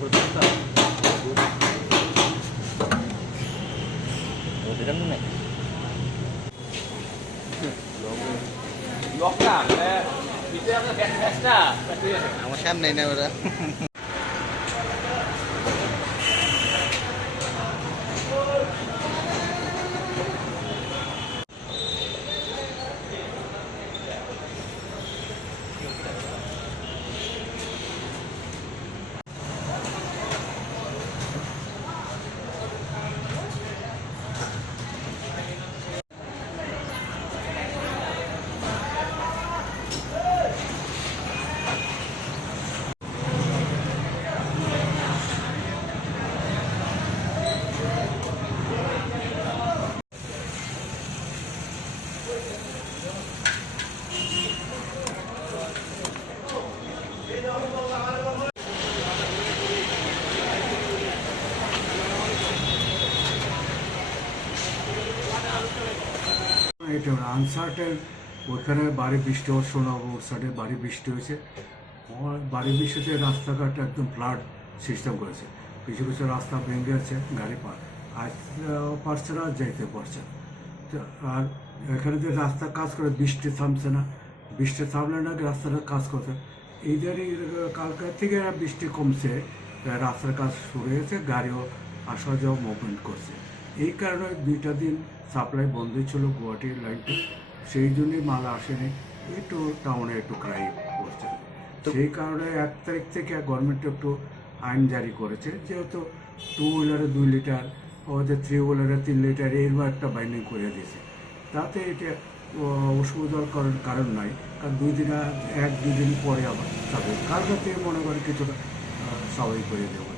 Rồi để đánh này. Yok da. Bir de ben hasta. Ama sen ne ne orada? এটা আনসার্টের ওইখানে বাড়ি বৃষ্টি হওয়ার শোনাবো ওর সাইডে বাড়ি বৃষ্টি হয়েছে। আমার বাড়ি বৃষ্টিতে রাস্তাঘাট একদম ফ্লাড সিস্টেম করেছে। কিছু কিছু রাস্তা ভেঙে গেছে, গাড়ি পার, আজ পারছে না, যাইতে পারছে না। আর এখানে যে রাস্তা কাজ করে, বৃষ্টি থামছে না। বৃষ্টি থামলে না রাস্তাটা কাজ করছে। এইদারই কালকে থেকে বৃষ্টি কমছে রাস্তার কাজ শুরু হয়েছে গাড়িও আসা যাওয়া মুভমেন্ট করছে। এই কারণে দুইটা দিন সাপ্লাই বন্ধ ছিল গুয়াহাটির লাইনটা সেই জন্যই মাল আসেনি একটু টাউনে একটু ক্রাই করছে। সেই কারণে এক তারিখ থেকে গভর্নমেন্ট একটু আইন জারি করেছে যেহেতু টু হুইলারে দুই লিটার ওদের থ্রি হুইলারে তিন লিটার এরকম একটা বাইন্ডিং করে দিয়েছে। তাতে এটা অসুবিধার কারণ কারণ নাই। কারণ দুই দিন এক দুই দিন পরে আবার তবে কালকে থেকে মনে করি কিছুটা স্বাভাবিক করে দেবো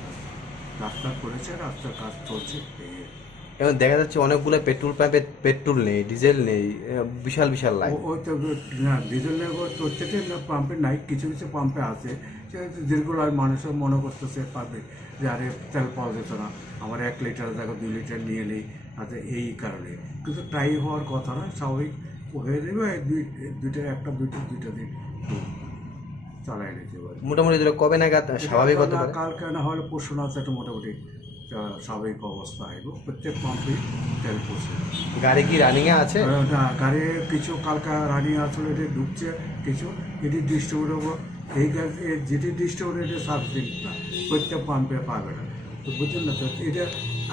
রাস্তা করেছে রাস্তার কাজ চলছে। এবং দেখা যাচ্ছে অনেকগুলো পেট্রোল পাম্পে পেট্রোল নেই ডিজেল নেই বিশাল বিশাল লাইন। ওই তো না ডিজেল প্রত্যেকটি পাম্পে নাই কিছু কিছু পাম্পে আছে। দীর্ঘ লাইন মানুষও মনে করতেছে পাবে যে আরে তেল পাওয়া যেত না। আমার এক লিটার দেখো দুই লিটার নিয়ে নেই। আচ্ছা এই কারণে। কিন্তু টাই হওয়ার কথা না স্বাভাবিক। হয়ে যাবে দুই দুইটা একটা দুইটা দুইটা দিন চালাই নিতে পারে। মোটামুটি যেটা কবে নাগাদ স্বাভাবিক হতে পারে? কালকে না হলে পরশু না একটা মোটামুটি স্বাভাবিক অবস্থা আইব প্রত্যেক পাম্পে তেল পৌঁছে গাড়ি কি রানিং আছে? না গাড়ি কিছু কালকা রানিং আসলে এটা ঢুকছে কিছু এটি ডিস্ট্রিবিউটার এই এ যেটি ডিস্ট্রিবিউটার এটা সাবসিডি না প্রত্যেক পাম্পে পাবে না। তো বুঝলেন না তো এটা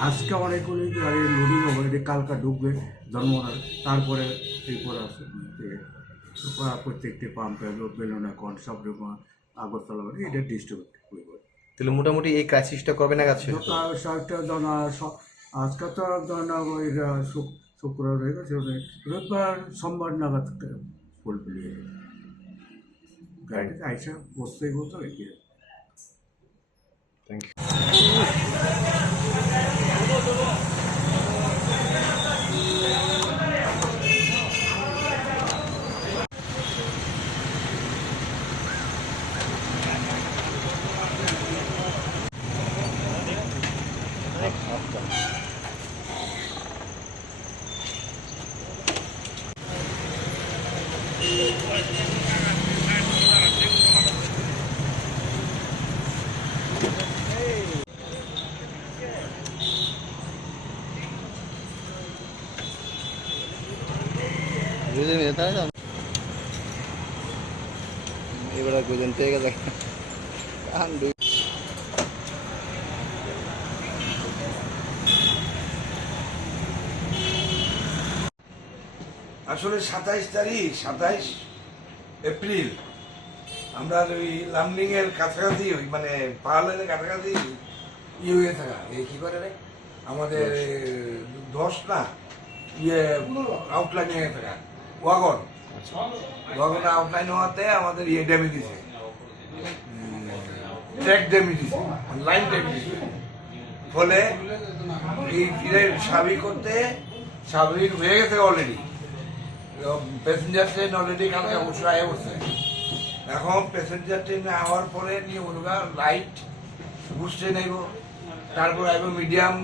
আজকে অনেকগুলি গাড়ি লোডিং হবে এটা কালকা ঢুকবে জন্মনার তারপরে ত্রিপুরা প্রত্যেকটি পাম্পে বেলুনা কন সব রকম আগরতলা এটা ডিস্ট্রিবিউট করবে তাহলে মোটামুটি এই ক্রাইসিসটা কবে নাগাদ শেষ সাতটা জানা আজকে তো জানা ওই শুক্রবার হয়ে গেছে রোববার সোমবার নাগাদ ফুল পেলিয়ে গাড়িতে আইসা বসতেই বলতো এগিয়ে থ্যাংক ইউ তাই এবার পেয়ে গেছে আসলে সাতাইশ তারিখ সাতাইশ এপ্রিল। আমরা ওই লামডিং এর কাছাকাছি ওই মানে পাহাড়ের কাছাকাছি ইয়ে হয়ে থাকা। এই কি করে রে? আমাদের দশ। না ইয়ে আউটলাইন হয়ে থাকা। ওয়াগন ওয়াগন আউটলাইন হওয়াতে আমাদের ইয়ে ড্যামেজ দিছে। ট্র্যাক ড্যামেজ দিছে। লাইন ড্যামেজ দিছে। ফলে এই ফিরে স্বাভাবিক করতে স্বাভাবিক হয়ে গেছে অলরেডি প্যাসেঞ্জার ট্রেন অলরেডি কালকে অবশ্য আয় বসে। এখন প্যাসেঞ্জার ট্রেন আওয়ার পরে নিয়ে অনুগা লাইট বুস ট্রেন আইব। তারপর আইব মিডিয়াম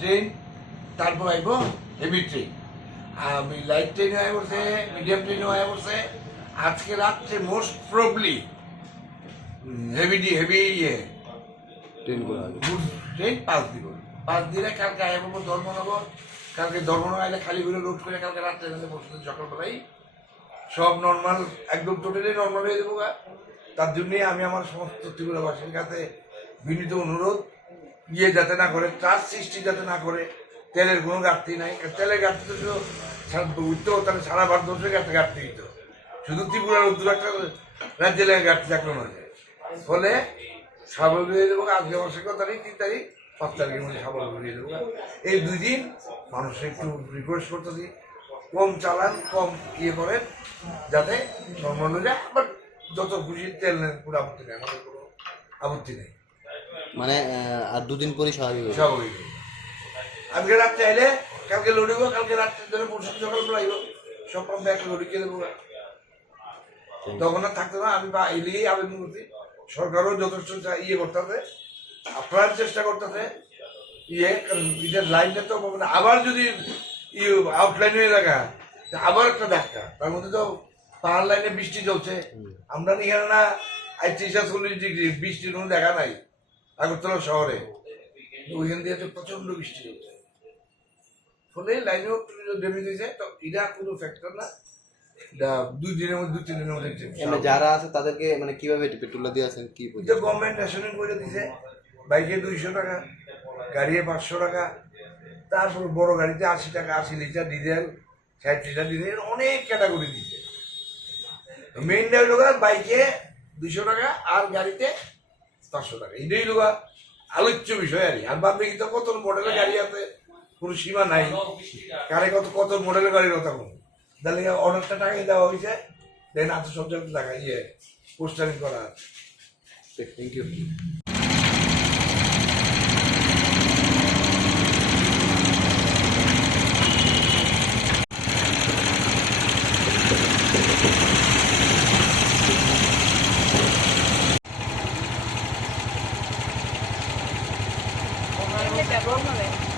ট্রেন তারপর আইব হেভি ট্রেন লাইট ট্রেনে হয়ে বসে মিডিয়াম ট্রেনেও হয়ে বসে আজকে রাত্রে মোস্ট প্রবলি হেভি হেভি ইয়ে। ট্রেনগুলো গুড ট্রেন পাঁচ দিব পাঁচ দিনে কালকে আয় বলব ধর্মনগর। কালকে ধর্মনগর আইলে খালি করে রোড করে কালকে রাত্রে গেলে বসে সকালবেলাই সব নর্মাল একদম টোটালি নর্মাল হয়ে দেবো গা। তার জন্যই আমি আমার সমস্ত ত্রিপুরাবাসীর কাছে বিনীত অনুরোধ ইয়ে যাতে না করে ট্রাস সৃষ্টি যাতে না করে। তেলের কোনো ঘাটতি নাই। তেলের ঘাটতি তো শুধু উঠতো তাহলে সারা ভারতবর্ষের ঘাটতি ঘাটতি দিত শুধু ত্রিপুরার উত্তর একটা রাজ্যে লেগে ঘাটতি থাকল না। ফলে স্বাভাবিক হয়ে দেবো আজকে মাসের কত তারিখ তিন তারিখ পাঁচ তারিখের মধ্যে স্বাভাবিক হয়ে দেবো এই দুই দিন মানুষের একটু রিকোয়েস্ট করতে দিই। কম চালান কম ইয়ে করেন যাতে সম্মানটা আবার যত খুশি তেল নেন কোনো আপত্তি নেই আমাদের কোনো আপত্তি নেই। মানে আর দুদিন পরই স্বাভাবিক স্বাভাবিক আজকে রাত্রে এলে কালকে লড়িব, কালকে রাত্রে ধরে পরশু সকাল বেলাইব সব পাম্প একটা লড়িকে দেবো তখন আর থাকতো না, আমি বা এলিয়েই আবেদন সরকারও যথেষ্ট ইয়ে করতেছে আপনার চেষ্টা করতেছে ইয়ে এটার লাইনটা তো মানে আবার যদি ইয়ে আউটলাইন হয়ে লাগা আবার একটা ধাক্কা। তার মধ্যে তো পাহাড় লাইনে বৃষ্টি চলছে। আমরা এখানে না আইত্রিশ আর চল্লিশ ডিগ্রি, বৃষ্টির কোনো দেখা নাই, আগরতলা শহরে। ওইখান দিয়ে তো প্রচণ্ড বৃষ্টি চলছে। ফলে লাইনেও ডেমেজ হয়েছে তো এটা কোনো ফ্যাক্টর না। দুই দিনের মধ্যে দুই তিন দিনের মধ্যে যারা আছে তাদেরকে মানে কীভাবে পেট্রোল দিয়ে আছেন কি এটা গভর্নমেন্ট রেশনিং করে দিছে বাইকে দুইশো টাকা গাড়িতে পাঁচশো টাকা তারপর বড় গাড়িতে আশি টাকা আশি লিটার ডিজেল ষাট লিটার ডিজেল অনেক ক্যাটাগরি দিছে। মেইন হলো বাইকে দুইশো টাকা আর গাড়িতে পাঁচশো টাকা। এটাই গা আলোচ্য বিষয় আর কি। আর বাদ বাকি তো কত মডেলের গাড়ি আছে? কোনো সীমা নাই। কারে কত কত মডেলের গাড়ির কথা কোনো তাহলে অনেকটা টাকাই দেওয়া হয়েছে। দেন আত্মসঞ্চালিত টাকা ইয়ে পোস্টারিং করা আছে। থ্যাংক ইউ नहीं